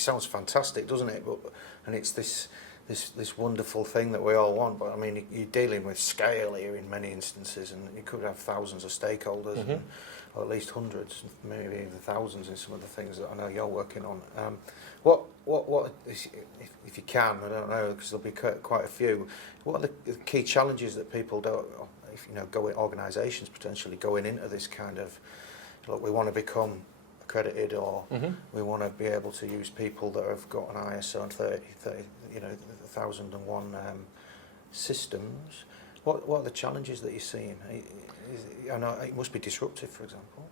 it sounds fantastic, doesn't it? And it's this wonderful thing that we all want. But I mean, you're dealing with scale here in many instances, and you could have thousands of stakeholders, or at least hundreds, maybe even thousands in some of the things that I know you're working on. What if you can, I don't know, because there'll be quite a few. What are the key challenges that people don't, if organisations potentially going into this kind of, look, we want to become accredited, or we want to be able to use people that have got an ISO and 1001 systems. What are the challenges that you're seeing? I know it must be disruptive, for example.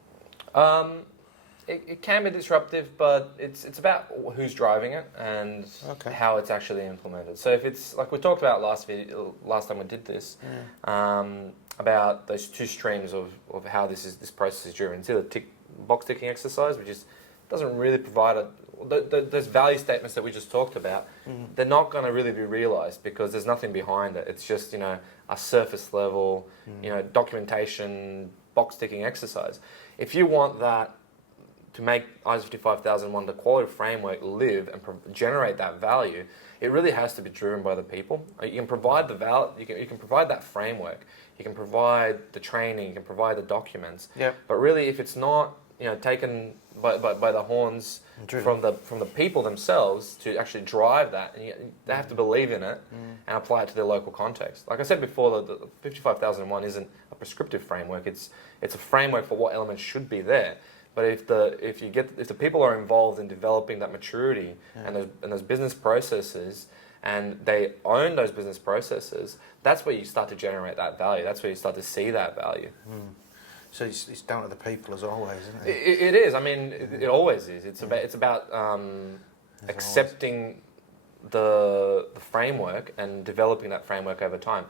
It can be disruptive, but it's about who's driving it and how it's actually implemented. So if it's like we talked about last time we did this, about those two streams of how this process is driven. It's either box ticking exercise, which doesn't really provide those value statements that we just talked about. They're not going to really be realised because there's nothing behind it. It's just a surface level documentation box ticking exercise. If you want that to make ISO 55001, the quality framework, live and generate that value, it really has to be driven by the people. You can provide the you can provide that framework, you can provide the training, you can provide the documents. But really, if it's not taken by the horns from the people themselves to actually drive that, and they have to believe in it and apply it to their local context. Like I said before, the 55001 isn't a prescriptive framework. It's a framework for what elements should be there. But if the people are involved in developing that maturity and those business processes, and they own those business processes, that's where you start to generate that value. That's where you start to see that value. So it's down to the people as always, isn't it? It is. I mean, it always is. It's about accepting the framework and developing that framework over time.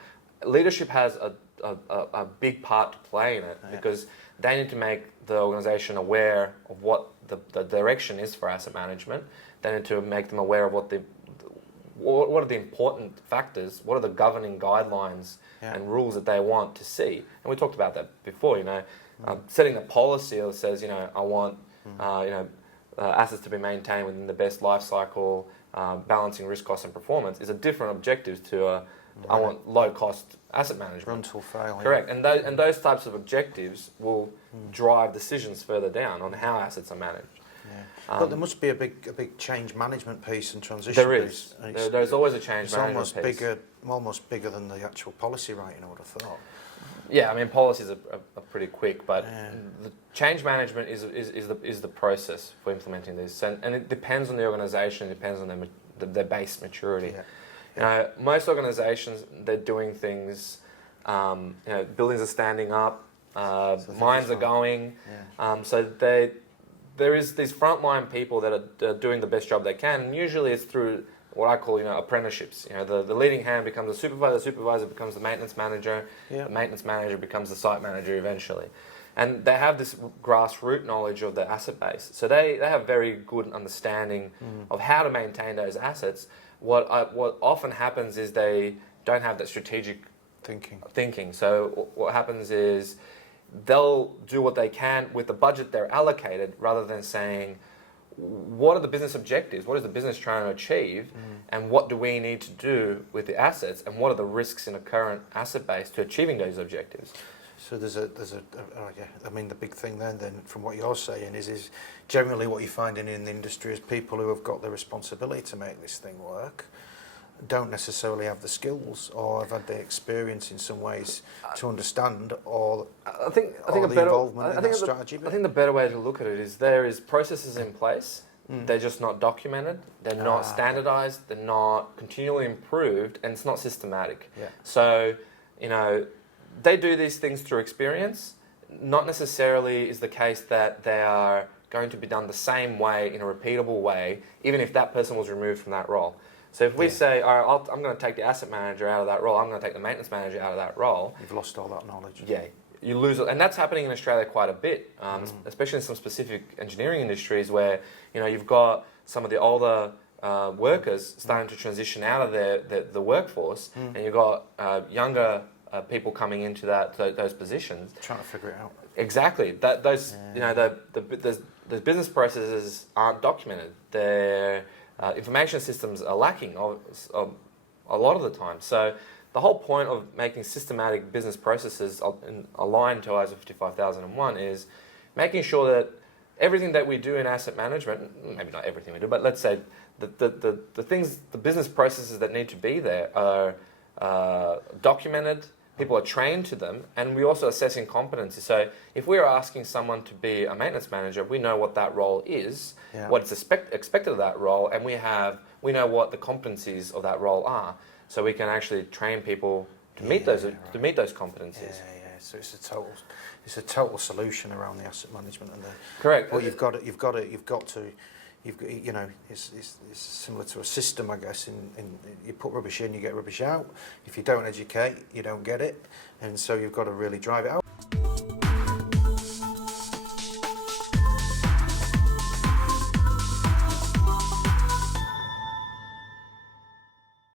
Leadership has a big part to play in it because they need to make the organisation aware of what the direction is for asset management. They need to make them aware of what are the important factors, what are the governing guidelines and rules that they want to see. And we talked about that before, setting a policy that says, I want assets to be maintained within the best life cycle, balancing risk, cost and performance is a different objective to I want low-cost asset management. Run till fail. Correct, and those types of objectives will drive decisions further down on how assets are managed. But there must be a big change management piece and transition there piece. Is. There's always a change management piece. It's almost bigger than the actual policy writing, I would have thought. Yeah, I mean, policies are pretty quick, but the change management is the process for implementing this, and it depends on the organisation, it depends on their base maturity. Most organisations, they're doing things, buildings are standing up, mines are going, so there is these frontline people that are doing the best job they can, and usually it's through what I call apprenticeships. The leading hand becomes the supervisor becomes the maintenance manager, the maintenance manager becomes the site manager eventually. And they have this grassroots knowledge of the asset base. So they have very good understanding of how to maintain those assets. What often happens is they don't have that strategic thinking. So what happens is they'll do what they can with the budget they're allocated rather than saying, what are the business objectives? What is the business trying to achieve? And what do we need to do with the assets? And what are the risks in a current asset base to achieving those objectives? So I mean, the big thing then from what you're saying is generally what you're finding in the industry is people who have got the responsibility to make this thing work don't necessarily have the skills or have had the experience in some ways to understand or the involvement in that strategy. I think the better way to look at it is there is processes in place, they're just not documented, they're not standardised, they're not continually improved, and it's not systematic. So, they do these things through experience. Not necessarily is the case that they are going to be done the same way in a repeatable way, even if that person was removed from that role. So if we say, all right, I'm going to take the asset manager out of that role, I'm going to take the maintenance manager out of that role. You've lost all that knowledge. Yeah, you lose it. And that's happening in Australia quite a bit, especially in some specific engineering industries where, you've got some of the older workers starting to transition out of the workforce, and you've got younger people coming into those positions. Trying to figure it out. Exactly. There's the business processes aren't documented. Their information systems are lacking a lot of the time. So the whole point of making systematic business processes aligned to ISO 55001 is making sure that everything that we do in asset management, maybe not everything we do, but let's say the things, the business processes that need to be there are documented, people are trained to them, and we're also assessing competency. So if we're asking someone to be a maintenance manager, we know what that role is, what's expected of that role, and we know what the competencies of that role are. So we can actually train people to meet those competencies. So it's a total solution around the asset management and the correct. Well, you know, it's similar to a system, I guess. In you put rubbish in, you get rubbish out. If you don't educate, you don't get it, and so you've got to really drive it out.